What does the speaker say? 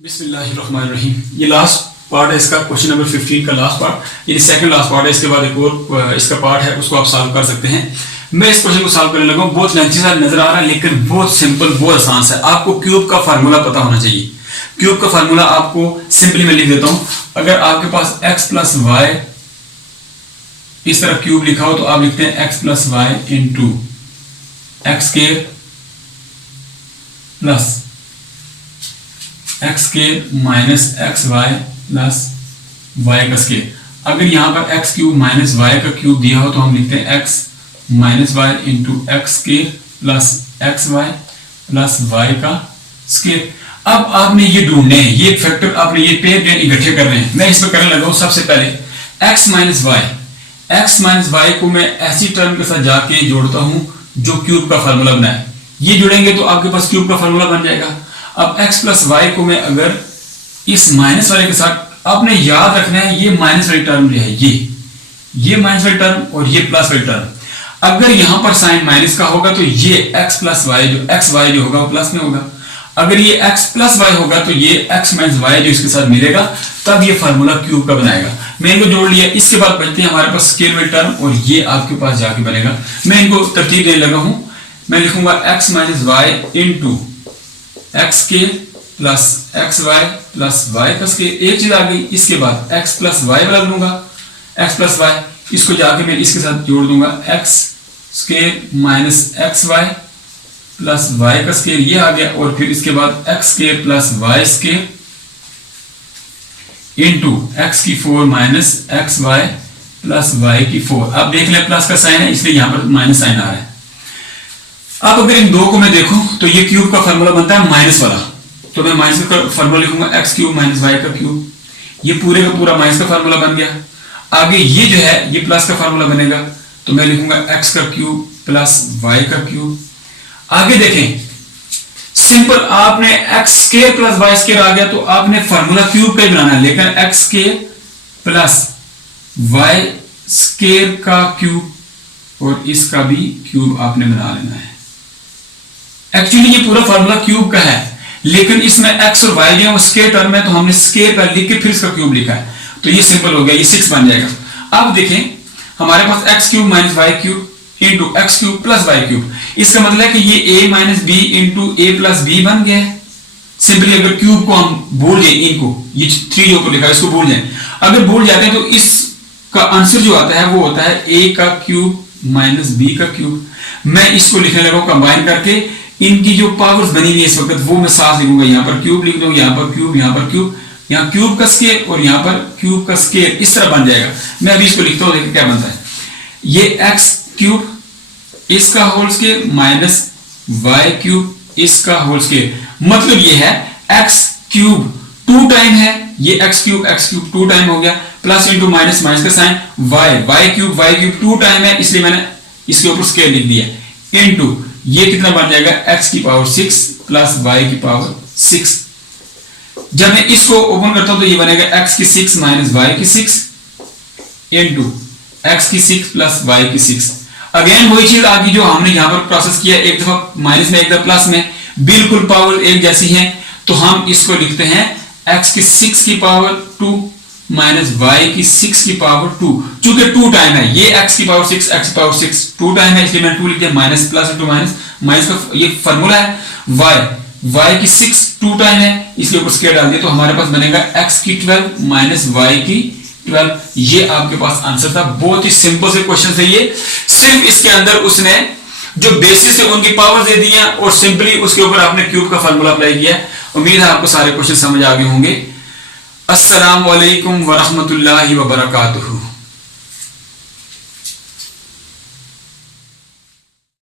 बिस्मिल्लाहिर्रहमानिर्रहीम। ये last part है इसका, क्वेश्चन नंबर 15 का लास्ट पार्ट, ये सेकंड लास्ट पार्ट है। इसके बाद एक और इसका पार्ट है, उसको आप सॉल्व कर सकते हैं। मैं इस क्वेश्चन को सॉल्व करने लगा हूँ। बहुत लेंथी सा नजर आ रहा है लेकिन बहुत सिंपल, बहुत आसान सा है। आपको क्यूब का फार्मूला पता होना चाहिए। क्यूब का फार्मूला आपको सिंपली मैं लिख देता हूँ। अगर आपके पास x प्लस वाई इस तरह क्यूब लिखा हो तो आप लिखते हैं x plus Y into X square plus X square minus X Y plus Y का स्क्वायर। अगर यहां पर एक्स क्यूब माइनस वाई का क्यूब दिया हो तो हम लिखते हैं X minus Y into X square plus X Y plus Y का स्क्वायर। अब आपने ये ढूंढने हैं, ये फैक्टर आपने ये पेयर इकट्ठे कर रहे हैं। मैं इसमें करने लगा हूं। सबसे पहले एक्स माइनस वाई को मैं ऐसी टर्म के साथ जाके जोड़ता हूं जो क्यूब का फार्मूला बनाए। ये जुड़ेंगे तो आपके पास क्यूब का फार्मूला बन जाएगा। अब x प्लस वाई को मैं अगर इस माइनस वाले के साथ, आपने याद रखना है ये माइनस वाली टर्म जो है, ये माइनस वाली टर्म और ये प्लस वाली टर्म। अगर यहां पर साइन माइनस का होगा तो ये x प्लस वाई जो एक्स वाई जो होगा वो प्लस में होगा। अगर ये x प्लस वाई होगा तो ये x माइनस वाई जो इसके साथ मिलेगा, तब ये फार्मूला क्यूब का बनाएगा। मैं इनको जोड़ लिया। इसके बाद बचते हैं हमारे पास स्क्वायर वाली टर्म और ये आपके पास जाके बनेगा। मैं इनको तरतीब देने लगा हूं। मैं लिखूंगा x minus Y into X K plus X Y plus Y plus K. एक चीज आ गई। इसके बाद x प्लस वाई वाला लूंगा, x प्लस वाई, इसको जाके मैं इसके साथ जोड़ दूंगा x square minus X Y plus Y का स्क्वायर, ये आ गया। और फिर इसके बाद X square plus Y square into X की 4 minus X Y plus Y की 4। अब देख लें प्लस का साइन है इसलिए यहां पर माइनस साइन आ रहा है। अब अगर इन दो को मैं देखूं तो ये क्यूब का फार्मूला बनता है माइनस वाला, तो मैं माइनस का फार्मूला लिखूंगा एक्स क्यूब माइनस वाई का क्यूब। ये पूरे का पूरा माइनस का फार्मूला बन गया। आगे ये जो है ये प्लस का फार्मूला बनेगा, तो मैं लिखूंगा एक्स का क्यूब प्लस वाई का क्यूब। आगे देखें, सिंपल, आपने X square plus Y square आ गया तो आपने फार्मूला क्यूब का ही बनाना है, लेकिन X square plus Y square का क्यूब और इसका भी क्यूब आपने बना लेना है। एक्चुअली ये पूरा फार्मूला क्यूब का है, लेकिन इसमें x और y जो स्क्वायर टर्म है तो हमने स्क्वायर पर लिख के फिर इसका क्यूब लिखा है, तो ये सिंपल हो गया, ये 6 बन जाएगा। अब देखें हमारे पास x cube minus Y cube into X cube plus Y cube. इसका मतलब है कि ये a minus B into A plus B बन गया है। सिंपली अगर क्यूब को हम भूल जाए, इनको ये 3 जो ऊपर लिखा है इसको भूल जाए, अगर भूल जाते हैं तो इसका आंसर जो आता है वो होता है a का क्यूब माइनस बी का क्यूब। मैं इसको लिखने लगा कंबाइन करके, इनकी जो पावर्स बनी हुई है इस वक्त वो मैं साथ लिखूंगा। यहां पर क्यूब लिख दूंगा, यहां पर क्यूब, यहां पर क्यूब, यहां क्यूब का स्क्वायर और यहां पर क्यूब का स्क्वायर, इस तरह बन जाएगा। मैं अभी इसको लिखता हूं, देखिए क्या बनता है। ये एक्स क्यूब इसका whole square minus Y cube इसका होल स्क्वायर। मतलब ये है एक्स क्यूब 2 टाइम है, ये एक्स क्यूब 2 टाइम हो गया, प्लस इंटू माइनस माइनस का साइन, वाई क्यूब 2 टाइम है इसलिए मैंने इसके ऊपर स्क्वायर लिख दिया, इंटू ये कितना बन जाएगा x की पावर 6 प्लस y की पावर 6। जब मैं इसको ओपन करता हूं तो ये बनेगा x की 6 माइनस y की 6 इंटू x की 6 प्लस y की 6। अगेन वही चीज आ गई जो हमने यहां पर प्रोसेस किया, एक दफा माइनस में एक दफा प्लस में, बिल्कुल पावर एक जैसी है, तो हम इसको लिखते हैं x की 6 की पावर 2 माइनस y की 6 की पावर 2। चूंकि 2 टाइम है, ये x की पावर 6 x की पावर 6 2 टाइम है इसलिए मैंने 2 लिख दिया, minus plus into minus, minus का ये फार्मूला है। y की 6 2 टाइम है इसलिए ऊपर स्क्वायर डाल दिया, तो हमारे पास बनेगा x की 12 माइनस y की 12। ये आपके पास आंसर था। बहुत ही सिंपल से क्वेश्चन है ये। सिर्फ इसके अंदर उसने जो बेसिस है उनकी पावर दे दी है और सिंपली उसके ऊपर आपने क्यूब का फार्मूला अप्लाई किया। उम्मीद है आपको सारे क्वेश्चन समझ आ गए होंगे। अस्सलाम वालेकुम व रहमतुल्लाहि व बरकातुहू।